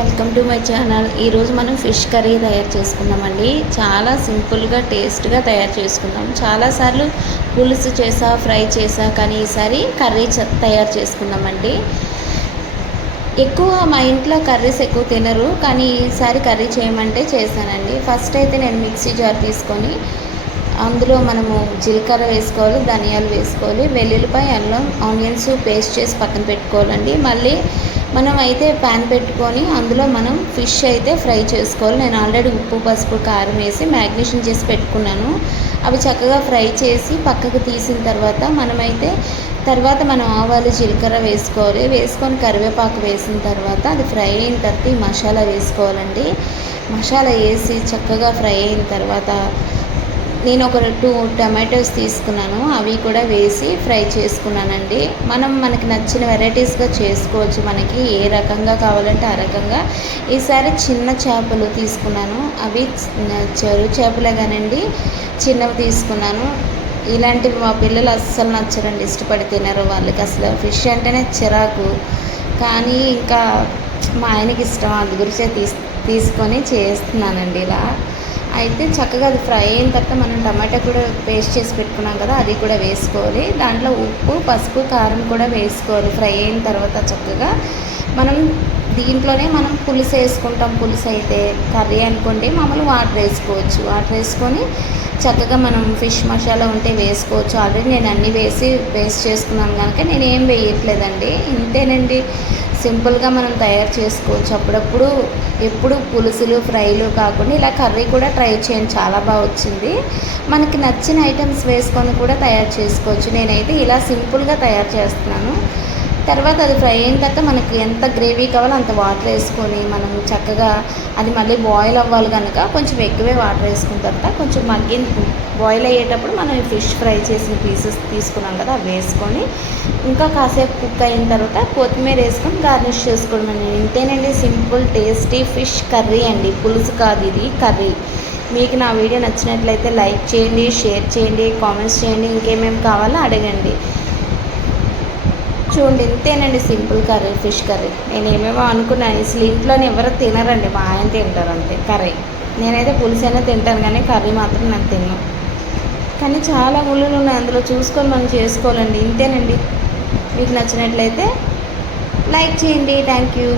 Welcome to my channel. ఈరోజు మనం fish curry తయారు చేసుకుందామండి. చాలా సింపుల్గా టేస్ట్గా తయారు చేసుకుందాం. చాలాసార్లు పులుసు చేసా, ఫ్రై చేసా, కానీ ఈసారి కర్రీ తయారు చేసుకుందామండి. ఎక్కువ మా ఇంట్లో కర్రీస్ ఎక్కువ తినరు, కానీ ఈసారి కర్రీ చేయమంటే చేశానండి. ఫస్ట్ అయితే నేను మిక్సీ జార్ తీసుకొని అందులో మనము జీలకర్ర వేసుకోవాలి, ధనియాలు వేసుకోవాలి, వెల్లుల్లిపాయ, అల్లం, ఆనియన్స్ పేస్ట్ చేసి పక్కన పెట్టుకోవాలండి. మళ్ళీ మనం అయితే ప్యాన్ పెట్టుకొని అందులో మనం ఫిష్ అయితే ఫ్రై చేసుకోవాలి. నేను ఆల్రెడీ ఉప్పు, పసుపు, కారం వేసి మ్యాగ్నేషన్ చేసి పెట్టుకున్నాను. అవి చక్కగా ఫ్రై చేసి పక్కకు తీసిన తర్వాత మనం ఆవాలు, జీలకర్ర వేసుకోవాలి. వేసుకొని కరివేపాకు వేసిన తర్వాత అది ఫ్రై అయిన తర్వాత ఈ మసాలా వేసుకోవాలండి. మసాలా వేసి చక్కగా ఫ్రై అయిన తర్వాత నేను ఒక 2 టమాటోస్ తీసుకున్నాను, అవి కూడా వేసి ఫ్రై చేసుకున్నానండి. మనకి నచ్చిన వెరైటీస్గా చేసుకోవచ్చు, మనకి ఏ రకంగా కావాలంటే ఆ రకంగా. ఈసారి చిన్న చేపలు తీసుకున్నాను, అవి చెరువు చేపలే కానండి, చిన్నవి తీసుకున్నాను. ఇలాంటివి మా పిల్లలు అస్సలు నచ్చరండి, ఇష్టపడి తినరు. వాళ్ళకి అసలు ఫిష్ అంటేనే చిరాకు. కానీ ఇంకా మా ఆయనకి ఇష్టం, అది గురించే తీసుకొని చేస్తున్నానండి ఇలా. అయితే చక్కగా అది ఫ్రై అయిన తర్వాత మనం టమాటా కూడా పేస్ట్ చేసి పెట్టుకున్నాం కదా, అది కూడా వేసుకోవాలి. దాంట్లో ఉప్పు, పసుపు, కారం కూడా వేసుకోవాలి. ఫ్రై అయిన తర్వాత చక్కగా దీంట్లోనే మనం పులుసు వేసుకుంటాం. పులుసు అయితే కర్రీ అనుకోండి, మామూలు వాటర్ వేసుకోవచ్చు. వాటర్ వేసుకొని చక్కగా మనం ఫిష్ మసాలా ఉంటే వేసుకోవచ్చు. ఆల్రెడీ నేను అన్నీ వేసి పేస్ట్ చేసుకున్నాను కనుక నేను ఏం వేయట్లేదండి. ఇంతేనండి, సింపుల్గా మనం తయారు చేసుకోవచ్చు. అప్పుడప్పుడు ఎప్పుడు పులుసులు, ఫ్రైలు కాకుండా ఇలా కర్రీ కూడా ట్రై చేయండి, చాలా బాగా వచ్చింది. మనకి నచ్చిన ఐటమ్స్ వేసుకొని కూడా తయారు చేసుకోవచ్చు. నేనైతే ఇలా సింపుల్గా తయారు చేస్తున్నాను. తర్వాత అది ఫ్రై అయిన తర్వాత మనకి ఎంత గ్రేవీ కావాలో అంత వాటర్ వేసుకొని మనం చక్కగా అది మళ్ళీ బాయిల్ అవ్వాలి కనుక కొంచెం ఎక్కువే వాటర్ వేసుకున్న తర్వాత కొంచెం బాయిల్ అయ్యేటప్పుడు మనం ఫిష్ ఫ్రై చేసిన పీసెస్ తీసుకున్నాం కదా, అవి వేసుకొని ఇంకా కాసేపు కుక్ అయిన తర్వాత కొత్తిమీర వేసుకొని గార్నిష్ చేసుకోవడం. ఇంతేనండి, సింపుల్ టేస్టీ ఫిష్ కర్రీ అండి. పులుసు కాదు, ఇది కర్రీ. మీకు నా వీడియో నచ్చినట్లయితే లైక్ చేయండి, షేర్ చేయండి, కామెంట్స్ చేయండి, ఇంకేమేమి కావాలో అడగండి. చూడండి, ఇంతేనండి సింపుల్ కర్రీ, ఫిష్ కర్రీ. నేను ఏమేమో అనుకున్నాను, అసలు ఇంట్లోనే ఎవరు తినరండి, మా ఆయన తింటారు అంతే కర్రీ. నేనైతే పులుసు అయినా తింటాను, కానీ కర్రీ మాత్రం నాకు తిన్నాను. కానీ చాలా ముళ్ళులు ఉన్నాయి అందులో, చూసుకొని మనం చేసుకోవాలండి. ఇంతేనండి, మీకు నచ్చినట్లయితే లైక్ చేయండి. Thank you.